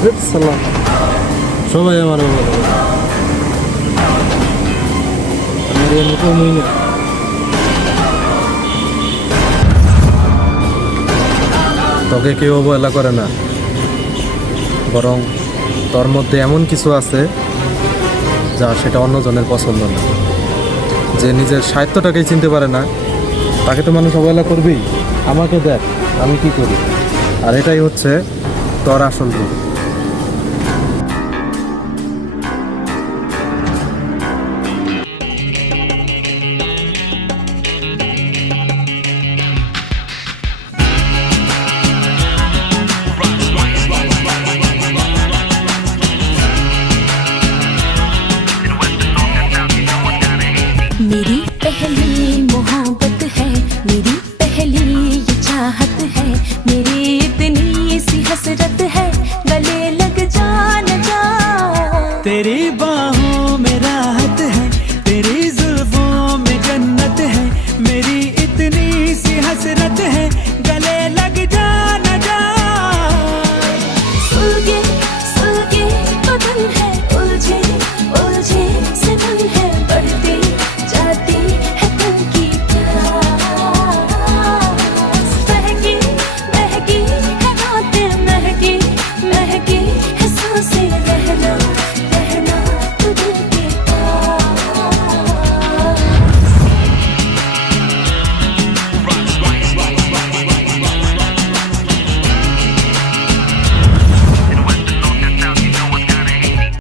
সালাম। সবাই আমার বলে আমার এরকমই না। তোকে কেউ অবহেলা করে না, বরং তোর মধ্যে এমন কিছু আছে যা সেটা অন্যজনের পছন্দ না। যে নিজের সাহিত্যটাকেই চিনতে পারে না তাকে তো মানুষ অবহেলা করবেই। আমাকে দেখ আমি কি করি, আর এটাই হচ্ছে তোর আসল রূপ।